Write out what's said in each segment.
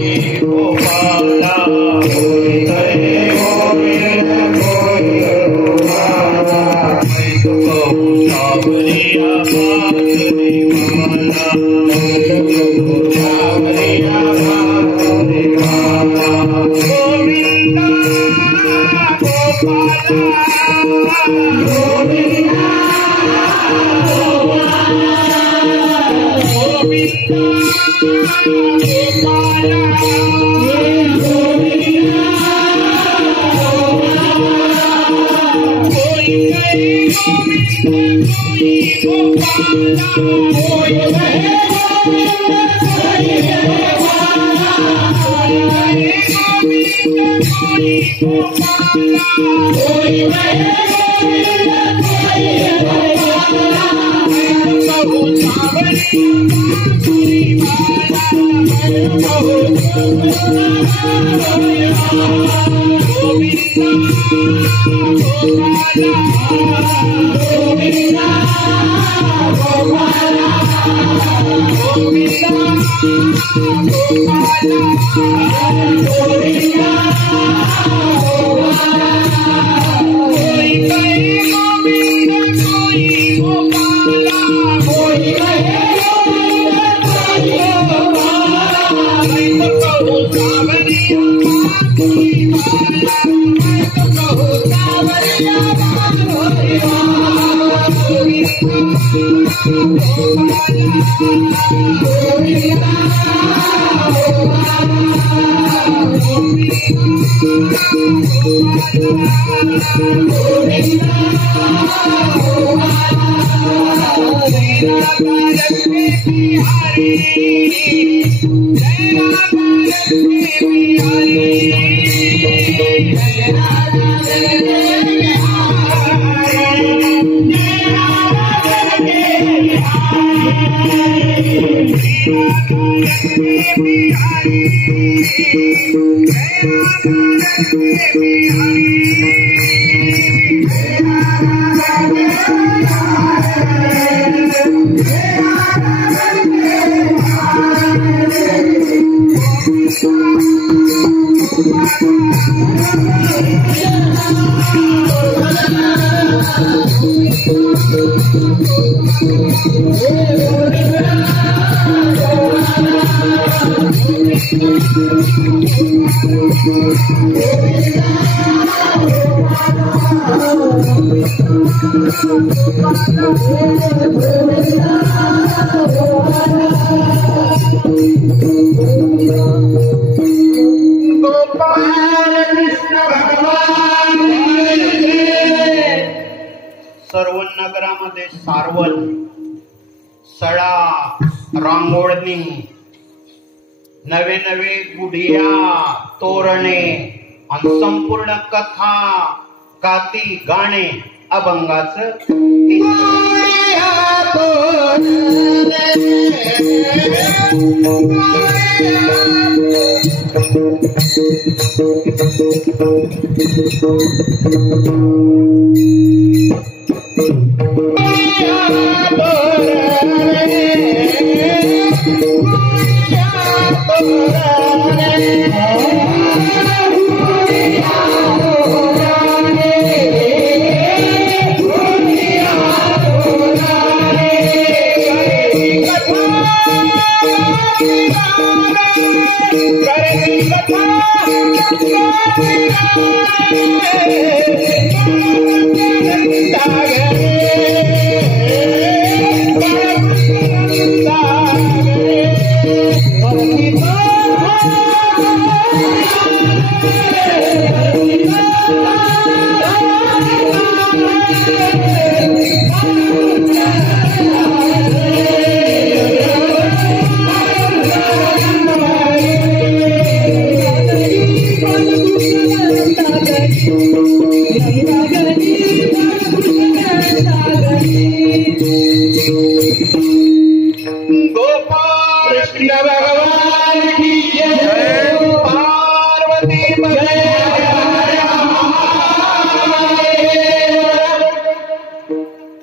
गोपाला होई गए गोपाला सावरिया बासुरी माला सावरिया बासुरी माला गोविंदा गोपाला सर्व नगरामध्ये सारवण सडा रांगोळणी नवे नवे गुढिया तोरणे आणि संपूर्ण कथा गाती गाणे अभंगाचं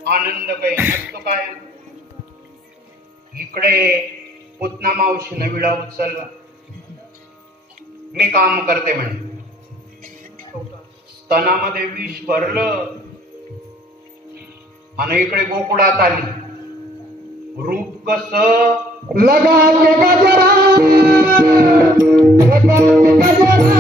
आनंद काही नसतो काय. इकडे पुतना मावशीनं विडा उचलला, मी काम करते म्हणे. स्तनामध्ये विष भरलं आणि इकडे गोकुळात आली. रूप कस लगा के गजरा लगा के गजरा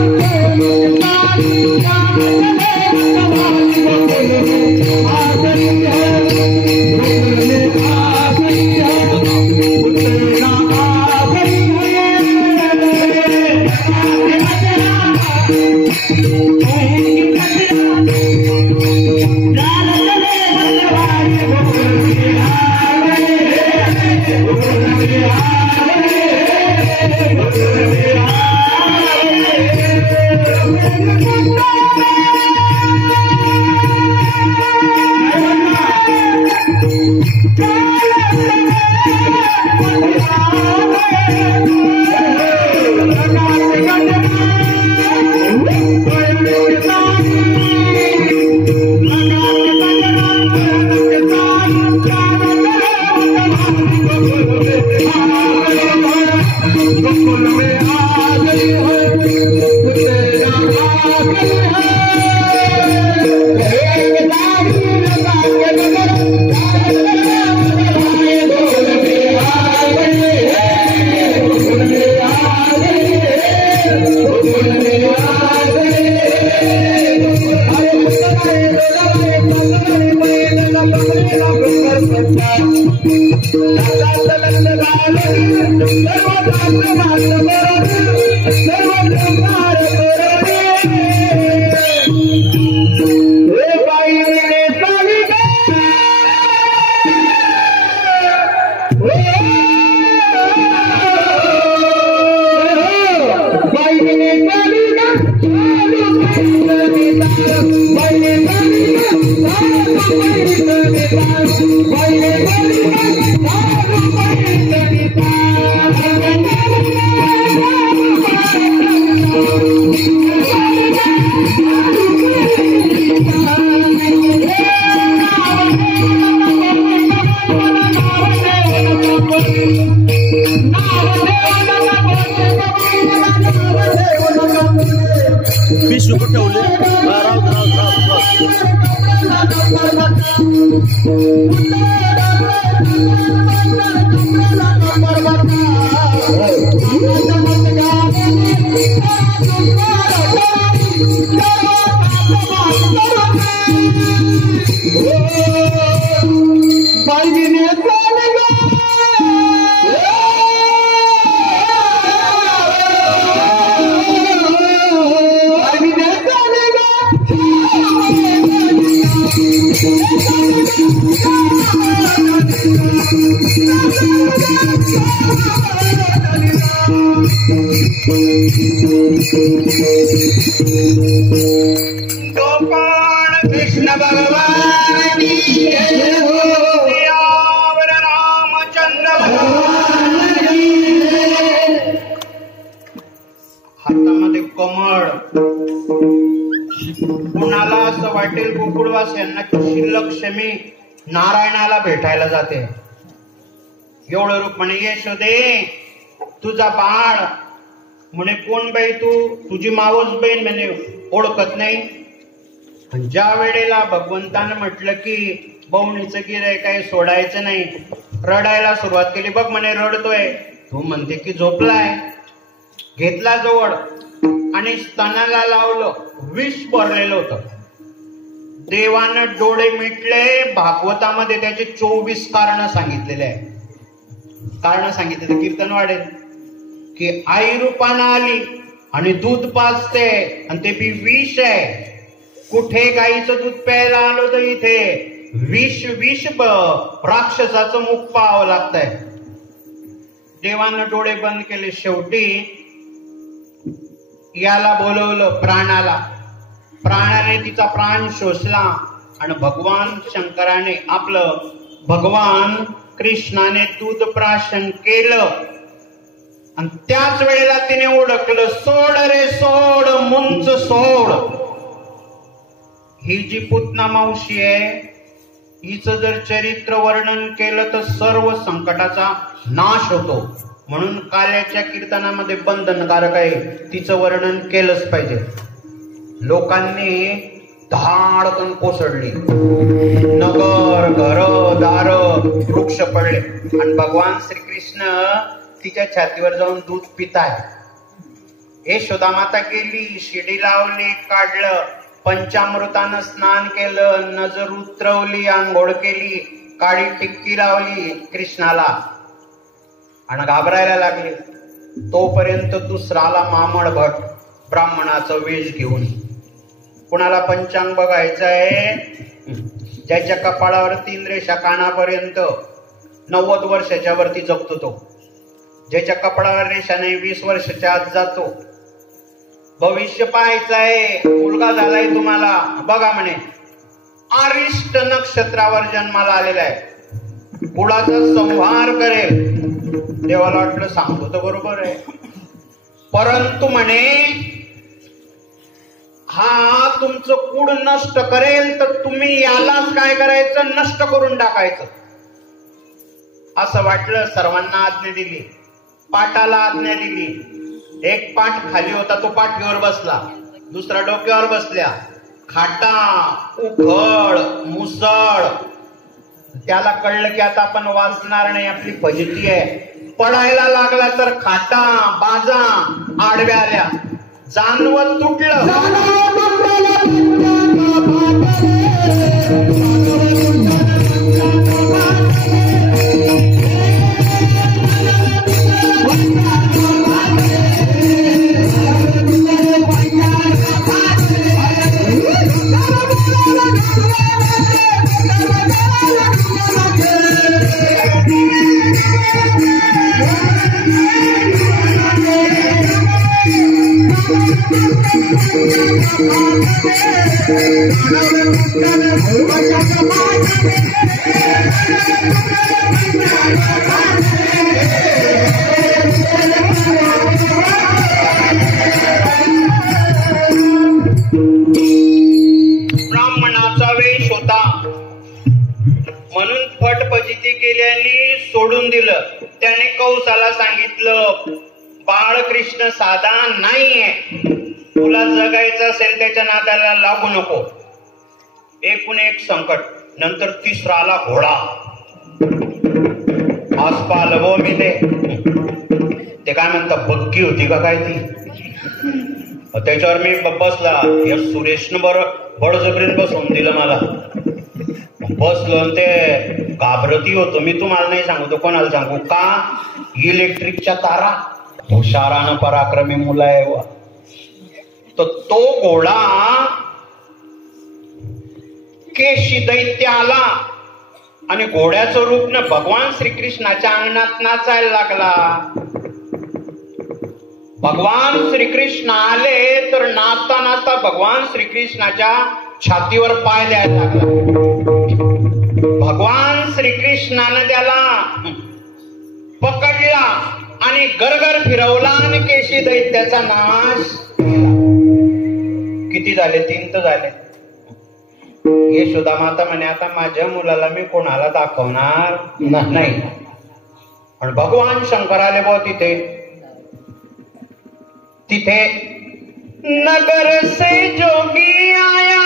गोपाळ कृष्ण भगवान की जय हो. सियावर रामचंद्र भगवान की जय. हातामध्ये कमळ. कुणाला असं वाटेल गोकुळवासियांना की शिलक्ष्मी नारायणाला भेटायला जाते. एवढं रूप म्हणे यशोदे तुझा बाळ. म्हणे कोण बाई तू? तुझी मावस बहीण. म्हणे ओळखत नाही. ज्या वेळेला भगवंतानं म्हटलं की बवणीचं गिऱ्हाईक काय सोडायचं नाही, रडायला सुरुवात केली. बघ म्हणे रडतोय. तू म्हणते की झोपलाय. घेतला जवळ आणि स्तनाला लावलं. विष भरलेलं होतं. देवानं डोळे मिटले. भागवतामध्ये त्याचे 24 कारण सांगितलेले आहे. कारण सांगितले कीर्तन वाढेल की आई रूपानं आली आणि दूध पाजते आणि ते बी विष आहे. कुठे गाईचं दूध प्यायला आलो तर इथे विष राक्षसाचं मुख पाहावं लागतंय. देवानं डोळे बंद केले. शेवटी याला बोलवलं प्राणाला. प्राणाने तिचा प्राण शोषला आणि भगवान शंकराने आपलं भगवान कृष्णाने दूध प्राशन केलं. आणि त्याच वेळेला तिने ओळखलं सोड रे सोड मुंच सोड. ही जी पुतना मावशी आहे हिचं जर चरित्र वर्णन केलं तर सर्व संकटाचा नाश होतो. म्हणून काल्याच्या कीर्तनामध्ये बंधनकारक आहे, तिचं वर्णन केलंच पाहिजे. लोकांनी धाडकन कोसळली, नगर घर दार वृक्ष पडले आणि भगवान श्रीकृष्ण तिच्या छातीवर जाऊन दूध पिताय. यशोदा माता गेली, शिडी लावली, काढलं, पंचामृतानं स्नान केलं, नजर उतरवली, आंघोळ केली, काळी टिक्की लावली कृष्णाला आणि घाबरायला लागले. तोपर्यंत दुसराला मामळ भट ब्राह्मणाचा वेश घेऊन. कुणाला पंचांग बघायचं आहे? ज्याच्या कपाळावर 3 रेषा कानापर्यंत 90 वर्षाच्या वरती जगतो तो. ज्याच्या कपाळावर रेषा नाही 20 वर्षाच्या आत जातो. भविष्य पाहायचं आहे, मुलगा झालाय तुम्हाला, बघा म्हणे आरिष्ट नक्षत्रावर जन्माला आलेला आहे, कुळाचा संहार करेल. देवाला वाटलं सांगतो तर बरोबर आहे, परंतु म्हणे हा तुमचं कुळ नष्ट करेल तर तुम्ही यालाच काय करायचं, नष्ट करून टाकायचं. असं वाटलं, सर्वांना आज्ञा दिली, पाटाला आज्ञा दिली. एक पाठ खाली होता, तो पाठीवर बसला, दुसरा डोक्यावर बसल्या. खाटा उखळ मुसळ, त्याला कळलं की आता आपण वाचणार नाही, आपली फजिती आहे. पडायला लागला तर खाटा बाजा आडव्या आल्या, जानवत तुटलं. ब्राह्मणाचा वेश होता म्हणून फटफजिती केल्याने सोडून दिलं. त्याने कौसाला सांगितलं, बाळकृष्ण साधा नाहीये, तुला जगायचं असेल त्याच्या नादाला लागू नको. एकूण एक संकट. नंतर तिसरा आला घोडा. आसपाल गो मी ते काय म्हणतात, बग्गी होती का काय ती, त्याच्यावर मी बसला. या सुरेशनं बळजबरीने बसवून दिलं मला. बसलो ते घाबरती होतो. मी तुम्हाला नाही सांगतो, कोणाला सांगू का? इलेक्ट्रिकच्या तारा. हुशारानं पराक्रमी मुलं आहे. तर तो घोडा केशी दैत्य आला आणि घोड्याचं रूप न भगवान श्रीकृष्णाच्या अंगणात नाचायला लागला. भगवान श्रीकृष्ण आले तर नाचता नाचता भगवान श्रीकृष्णाच्या छातीवर पाय द्यायला लागला. भगवान श्रीकृष्णानं त्याला पकडला आणि गरगर फिरवला आणि केशी दैत्याचा नाश केला. किती झाले? 3 तर झाले. यशोदा माता म्हणे, आता माझ्या मुलाला मी कोणाला दाखवणार नाही. पण भगवान शंकर आले बो तिथे नगर से जोगी आया,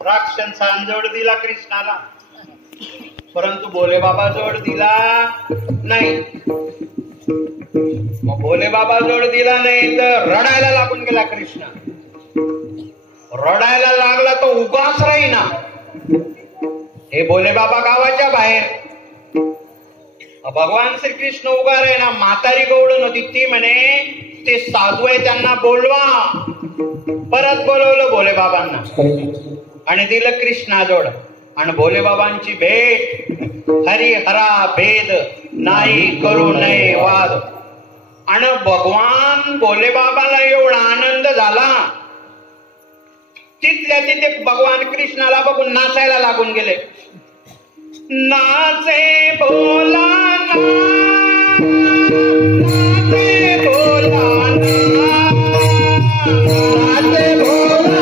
राक्षसांना जोड दिला कृष्णाला, परंतु भोले बाबा जोड दिला नाही. मग भोले बाबा जोड दिला नाही तर रडायला लागून गेला कृष्ण. रडायला लागला तो उगाच राहीना. हे भोले बाबा गावाच्या बाहेर, भगवान श्रीकृष्ण उगा राहीना. म्हातारी गवळण होती ती म्हणे ते साधू आहे त्यांना बोलवा. परत बोलवलं भोले बाबांना आणि दिलं कृष्णाजोड. आणि भोले बाबांची भेट, हरिहरा भेद नाही करू नये वाद. आणि भगवान भोले बाबाला एवढा आनंद झाला, तिथल्या तिथे भगवान कृष्णाला बघून नाचायला लागून गेले. नाचे बोला ना, नाचे बोला ना, नाचे बोला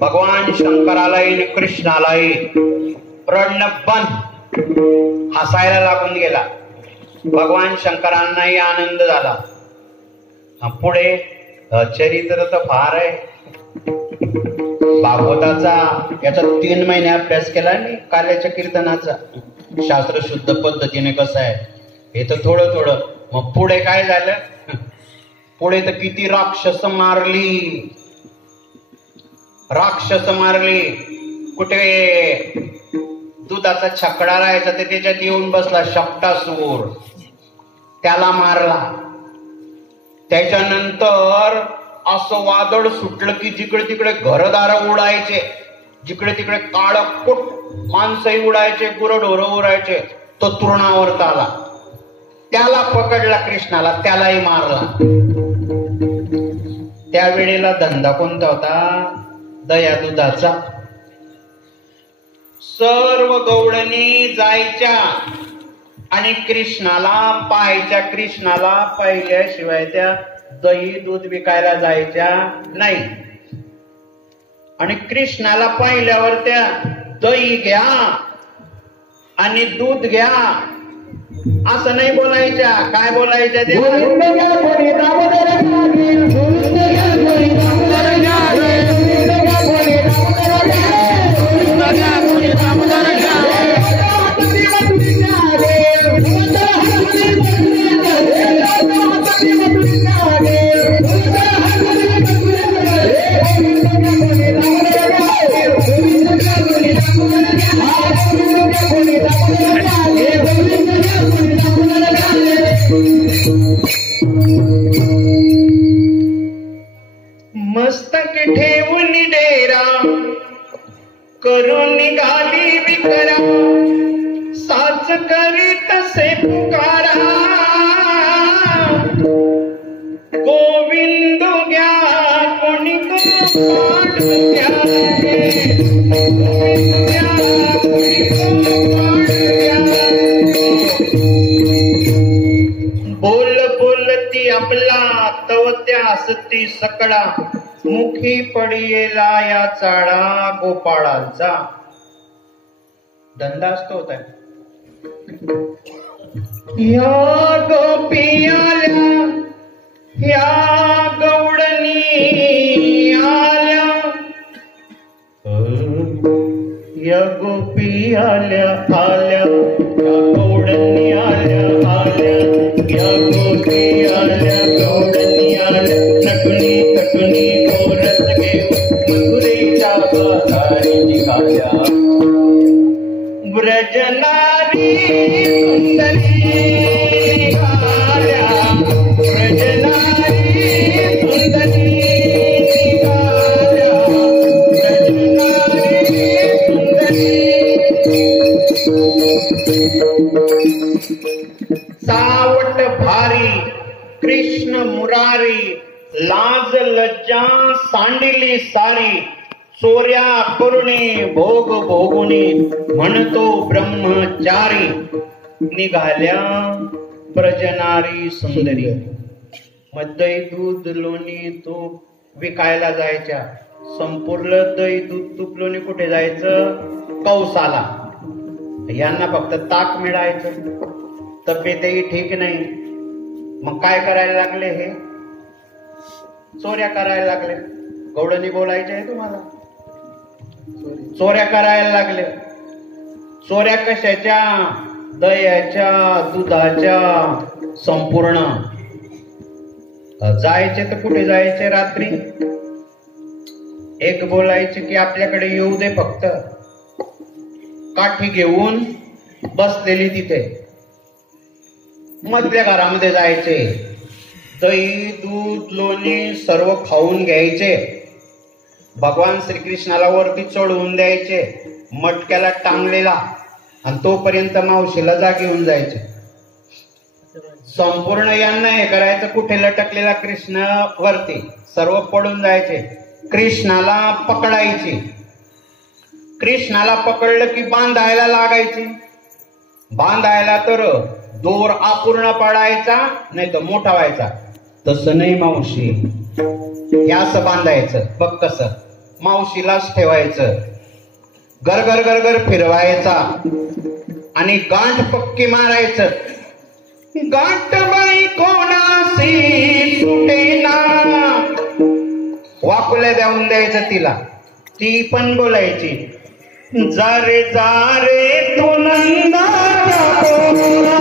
भगवान शंकरालाही कृष्णालाही रडणं बंद, हसायला लागून गेला. भगवान शंकरांनाही आनंद झाला. पुढे चरित्र तर फार आहे भागवताचा. याचा 3 महिने अभ्यास केला आणि काल्याच्या कीर्तनाचा शास्त्र शुद्ध पद्धतीने कसं आहे हे तर थोडं थोडं. मग पुढे काय झालं, पुढे तर किती राक्षस मारली, राक्षस मारली. कुठे दुधाचा छकडा राहायचा तर त्याच्यात येऊन बसला शपटासूर, त्याला मारला. त्याच्यानंतर असं वादळ सुटलं की जिकडे तिकडे घरदार उडायचे, जिकडे तिकडे काळकुट माणसंही उडायचे, गुरढोर उडायचे. तो तृणावर्त आला, त्याला पकडला कृष्णाला, त्यालाही मारला. त्यावेळेला धंदा कोणता होता? दया दुधाचा. सर्व गवळणी जायच्या आणि कृष्णाला पाहायच्या. कृष्णाला पाहिल्याशिवाय त्या दही दूध विकायला जायच्या नाही. आणि कृष्णाला पाहिल्यावर त्या दही घ्या आणि दूध घ्या असं नाही बोलायच्या. काय बोलायच्या त्या? मस्तक ठेवून डेरा करून निघाली विकरा, साच करी तसे पुकारा. गोविंद घ्या कोणी गोपाळ घ्या, गोविंद घ्या कोणी गोपाळ घ्या. बोल बोलती आपला तव त्या हसती सकळा, मुखी पडियेला या चाळा गोपाळांचा. धंदा असतो होता. या गोपी आल्या, या गवळणी आल्या, या गोपी आल्या आल्या, या गवळणी आल्या आल्या, या गोपी आल्या गवळणी आल्या. नटुनी तटुनी घोरत घेऊ मथुरेच्या बाजारी निघाल्या. व्रजनारी सुंदरी निघाल्या, व्रजनारी सुंदरी निघाल्या, व्रजनारी सुंदरी. सावट भारी कृष्ण मुरारी, लाज लज्जा सांडिली सारी. चोऱ्या करुणे भोग भोगुनी, म्हणतो ब्रह्मचारी. निघाल्या ब्रजनारी सुंदरी. मग दही दूध लोणी तूप विकायला जायच्या. संपूर्ण दही दूध तूप लोणी कुठे जायचं? कौसाला. यांना फक्त ताक मिळायचं. तब्येतही ठीक नाही. मग काय करायला लागले? हे चोऱ्या करायला लागले. गवळणी बोलायचे आहे तुम्हाला. चोऱ्या करायला लागले. चोऱ्या कशाच्या? दह्याच्या दुधाच्या. संपूर्ण जायचे तर कुठे जायचे? रात्री. एक बोलायचे की आपल्याकडे येऊ दे फक्त. काठी घेऊन बसलेली तिथे मधल्या घरामध्ये जायचे. दही दूध लोणी सर्व खाऊन घ्यायचे. भगवान श्रीकृष्णाला वरती चढवून द्यायचे मटक्याला टांगलेला, आणि तोपर्यंत मावशीला जागी होऊन जायचे. संपूर्ण यांना हे करायचं. कुठे लटकलेला कृष्ण वरती. सर्व पडून जायचे. कृष्णाला पकडायची. कृष्णाला पकडलं की बांधायला लागायची. बांधायला तर दोर अपूर्ण पडायचा, नाही तर मोठा व्हायचा. तसं नाही मावशी, हे असं बांधायचं. बघ कसं. मावशीलाच ठेवायचं. गरगर गरगर फिरवायचा आणि गांठ पक्की मारायचं. गांठ बाई कोणासी सुटेना. वाकुल्या देऊन द्यायचं तिला. ती पण बोलायची, जारे जारे तू नंदाचा पोरा,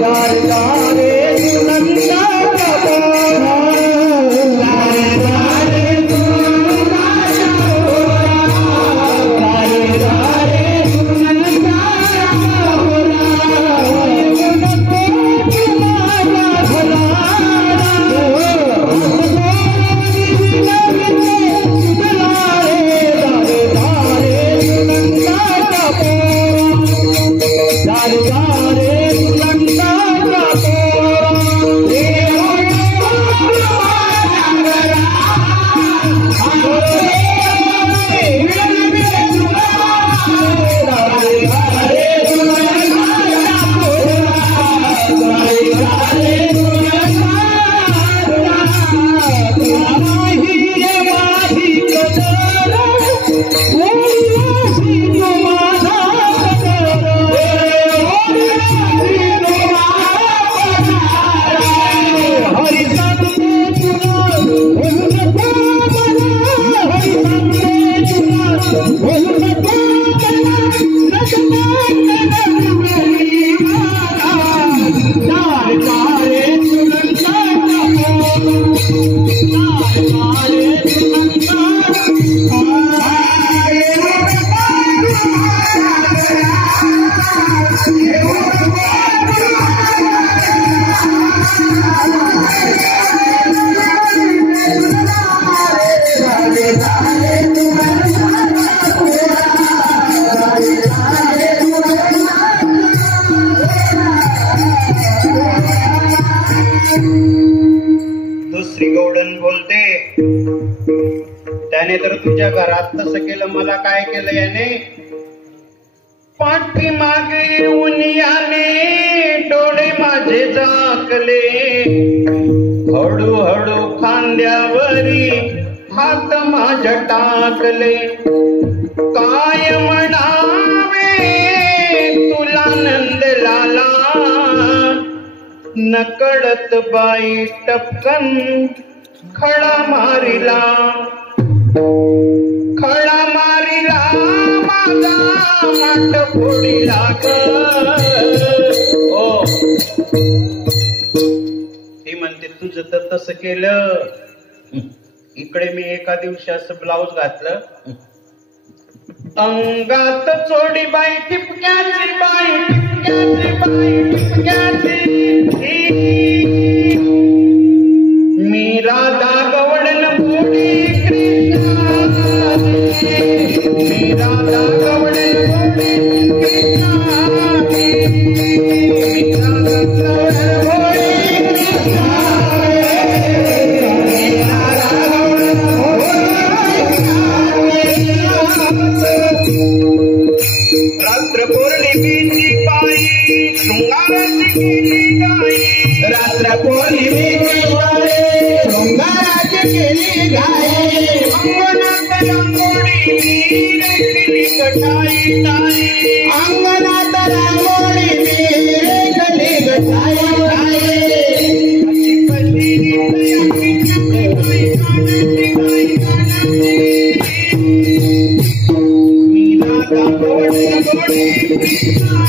जारे जारे तू नंदाचा पोरा, जारे जारे तू नंदाचा पोरा, जारे जारे तू नंदाचा पोरा, नको तुला भला, नको दुसरी गवळण बोलते, त्याने तर तुझ्या घरात तसं केलं, मला काय केलं याने? पाठीमागे येऊन याने डोळे माझे झाकले, हळूहळू खांद्यावरी हात माझ्या टाकले. काय म्हणावे तुला नंदलाला, नकळत बाई टपकन खळा मारिला, खळा मारिला माझा माट फोडीला ग. ओ ती म्हणते तुझं तर तसं केलं. इकडे मी एका दिवशी असं ब्लाऊज घातलं, अंगात चोडी बाई टिपक्याची, बाई टिपक्याची, बाई टिपक्याची. मी राधा गवळण गोडी कृष्णा, मी राधा गवळण गोडी कृष्णा, मी राधा गवळण गोडी कृष्णा, मी राधा गवळण रात्र पौर्णिमेची बाई शृंगाराची केली गाई, रात्र पौर्णिमेची बाई शृंगाराची केली गाई. अंगणात रांगोळी रेखली गटाई ताई, अंगणात रांगोळी रेखली गटाई ताई. अशी कशी मी राधा गवळण गोडी कृष्णा, मी राधा गवळण गोडी कृष्णा,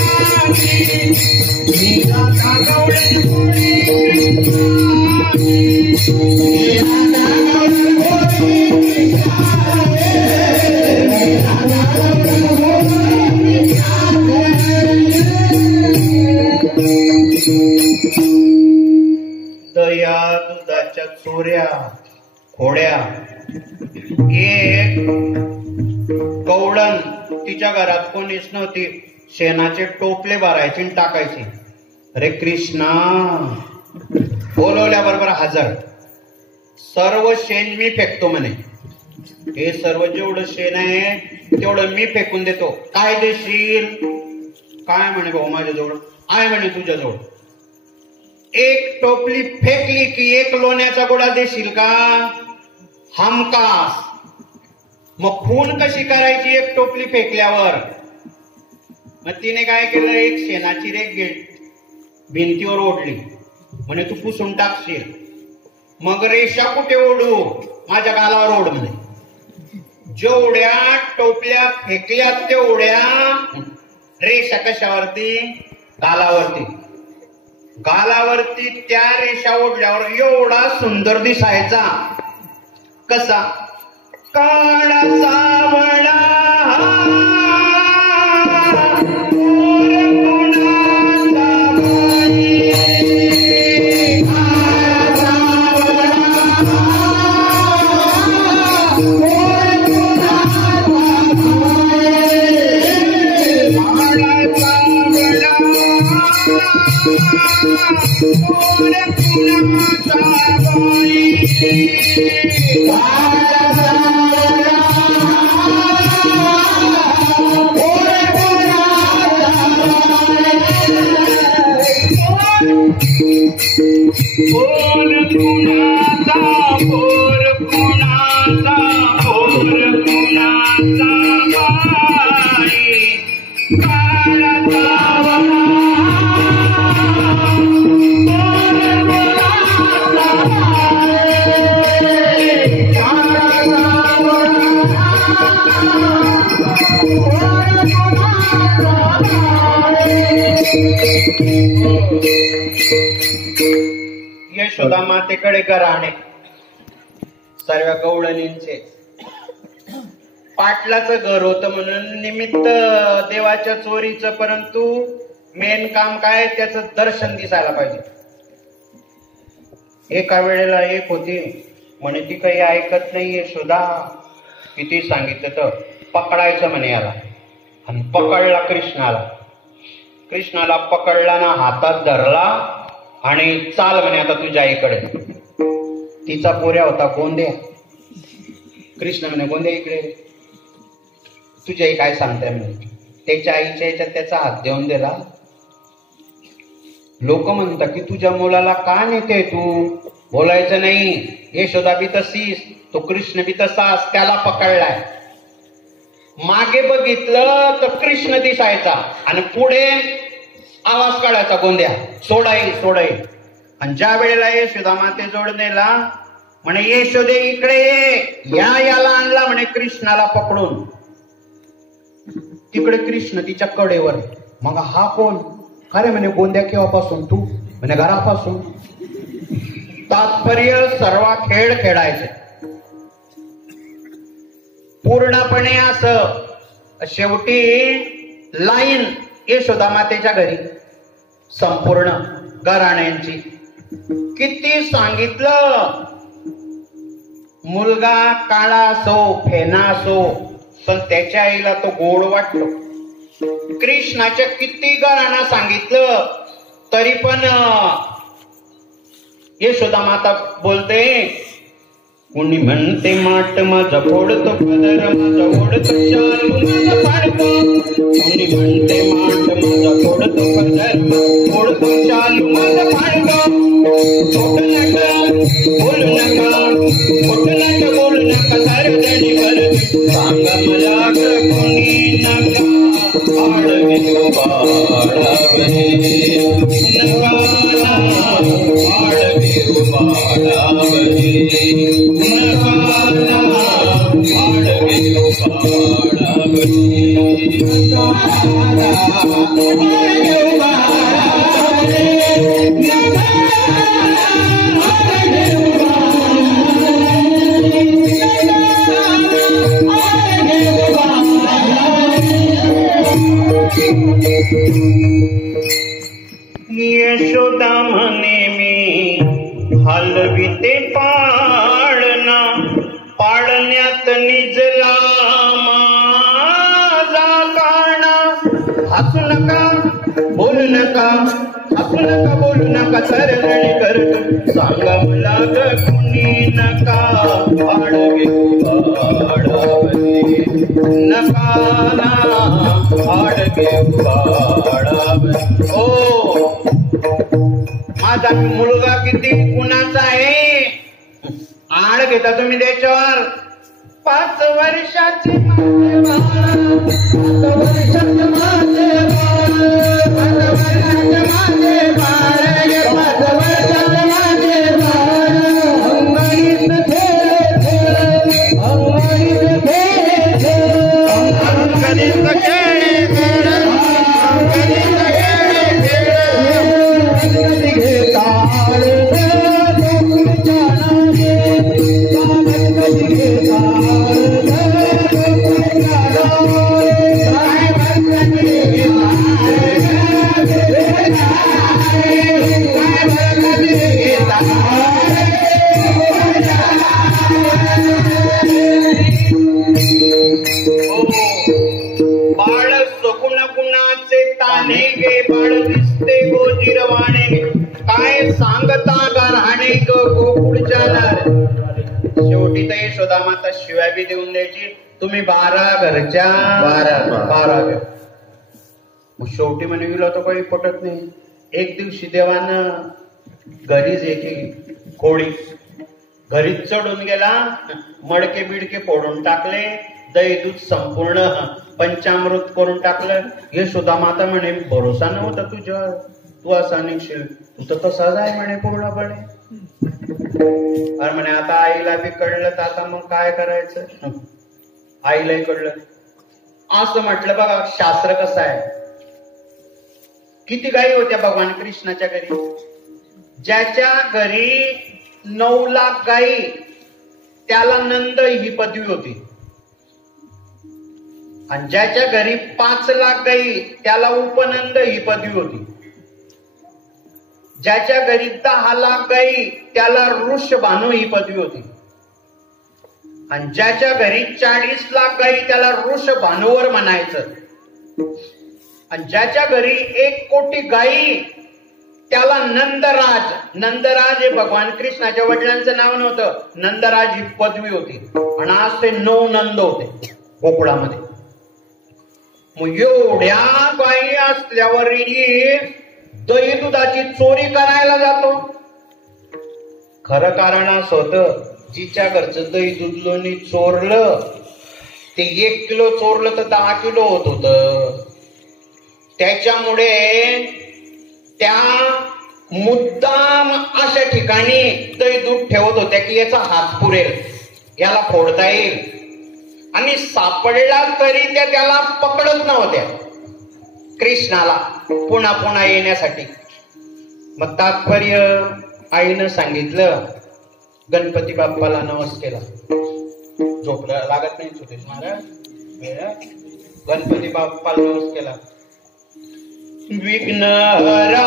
मी राधा गवळण गोडी कृष्णा, मी राधा गवळण गोडी कृष्णा. दया दुधाच्या चोऱ्या खोड्या. एक गवळण तिच्या घरात कोणीच नव्हती, शेणाचे टोपले भरायचे आणि टाकायचे. अरे कृष्णा बोलवल्याबरोबर हजर. सर्व शेण मी फेकतो म्हणे, हे सर्व जेवढं शेण आहे तेवढं मी फेकून देतो. काय देशील? काय म्हणे भाऊ माझ्याजवळ आहे म्हणे तुझ्याजवळ. एक टोपली फेकली की एक लोण्याचा गोळा देशील का? हमखास. मग खून कशी करायची एक टोपली फेकल्यावर? मग तिने काय केलं, एक शेणाची रेघ भिंतीवर ओढली, म्हणे तू पुसून टाकशील. मग रेषा कुठे ओढू? माझ्या गालावर ओढ म्हणे. जेवढ्या टोपल्या फेकल्या तेवढ्या रेषा कशावरती? गालावरती. गालावरती त्या रेषा ओढल्यावर एवढा सुंदर दिसायचा. कसा? काळा सावळा यशोदा मातेकडे घराणे सर्व गवळणींचे पाटलाचं घर होतं म्हणून निमित्त देवाच्या चोरीचं, परंतु मेन काम काय त्याचं दर्शन दिसायला पाहिजे. एका वेळेला एक होती म्हणे ती काही ऐकत नाही यशोदा, किती सांगितलं तर पकडायचं म्हणे याला, आणि पकडला कृष्णाला. कृष्णाला पकडला ना, हातात धरला आणि चाल म्हणे आता तुझ्या आईकडे. तिचा पोऱ्या होता गोंद्या. कृष्ण म्हणे गोंद्या इकडे, तुझी आई काय सांगते म्हणे. त्याच्या आईच्या याच्यात त्याचा हात देऊन दिला. लोक म्हणतात की तुझ्या मुलाला का नेते तू, बोलायचं नाही. यशोदा बी तशीच, तो कृष्ण बी तसाच, त्याला पकडलाय. मागे बघितलं तर कृष्ण दिसायचा आणि पुढे आवाज काढायचा गोंद्या, सोडाई सोडाई. आणि ज्या वेळेला यशोदा माते जोड नेला म्हणे यशोदे इकडे ये, याला आणला म्हणे कृष्णाला पकडून. तिकडे कृष्ण तिच्या कडेवर. मग हा कोण? अरे म्हणे गोंद्या केव्हापासून? तू म्हणे घरापासून. तात्पर्य सर्व खेळ खेळायचे पूर्णपणे. असं शेवटी लाईन यशोदा मातेच्या घरी संपूर्ण घराण्यांची. किती सांगितलं, मुलगा काळा असो फेना असो, पण त्याच्या आईला तो गोड वाटतो. कृष्णाच्या किती घराणा सांगितलं तरी पण यशोदा माता बोलते, कुणी म्हणते माट माझा फोडतो पदर, माझा ओढतो शालू माझा पाडतो. कुणी म्हणते माट माझा फोडतो पदर, ओढतो शालू माझा पाडतो. खोटं नका बोलू नका, खोटं नका बोलू नका, सार्वजनिक कर सांगा मला कोणी नका. आडवे बाळावे नका, आडवे बाळावे यशोदा म्हणे मी हलविते पाळणा, पाळण्यात निजला माझा काना. हसू नका बोलू नका, हसू नका बोलू नका, सरजणी करतो सांगा मला ग कुणी नका. आडवे वाढावे नका ना, आडवे वाढावे. ओ माझा मुलगा किती कुणाचा आहे, आड घेता तुम्ही त्याच्यावर. 5 वर्षाचे माझे बाळ, 5 वर्षाचे माझे बाळ, 5 वर्षाचे माझे बाळ, 5 वर्षाचे माझे बाळ. अंगणीत खेळ खेळ, अंगणीत खेळ खेळ, अंगणीत खेळ खेळ, अंगणीत खेळ खेळ. घेता बाळ सगुण गुणाचे ताने गे, बाळ दिसते गोजीरवाणे, काय सांगता गारहाणे ग गोकुळच्या नार. शेवटी तर यशोदा माता शिव्या बी देऊन द्यायची, तुम्ही 12 घरच्या 12 घर. शेवटी म्हणे गेलो तर काही पटत नाही. एक दिवशी देवानं घरीच एक कोळी घरीच चढून गेला, मडके बिडके फोडून टाकले, दही दूध संपूर्ण पंचामृत करून टाकलं. यशोदा माता म्हणे भरोसा नव्हता तुझ्यावर, तू असा निघशील, तू तर तसाच आहे म्हणे पूर्णपणे. अरे म्हणे आता आईला बी कळलं तर आता मग काय करायचं. आईलाही कळलं. असं म्हटलं बघा शास्त्र कसं आहे. किती गायी होत्या भगवान कृष्णाच्या घरी? ज्याच्या घरी 9 लाख गायी त्याला नंद ही पदवी होती, आणि ज्याच्या घरी 5 लाख गायी त्याला उपनंद ही पदवी होती. ज्याच्या घरी 10 लाख गायी त्याला ऋषभानू ही पदवी होती, आणि ज्याच्या घरी 40 लाख गायी त्याला ऋषभानूवर म्हणायचं. आणि ज्याच्या घरी 1 कोटी गायी त्याला नंदराज. नंदराज हे भगवान कृष्णाच्या वडिलांचं नाव नव्हतं, नंदराज ही पदवी होती. आणि आज ते 9 नंद होते गोकुळामध्ये. मग एवढ्या गायी असल्यावर दही दुधाची चोरी करायला जातो. खरं कारण असं होतं, जिच्या घरचं दही दूध लोणी चोरलं ते 1 किलो चोरलं तर 10 किलो होत होत. त्याच्यामुळे त्या मुद्दाम अशा ठिकाणी दही दूध ठेवत होत्या की याचा हात पुरेल, याला फोडता येईल, आणि सापडला तरी त्याला पकडत नव्हत्या कृष्णाला पुन्हा पुन्हा येण्यासाठी. मग तात्पर्य आईनं सांगितलं, गणपती बाप्पाला नवस केला. झोपला लागत नाही सुरेश महाराज. गणपती बाप्पाला नवस केला. विघ्नहरा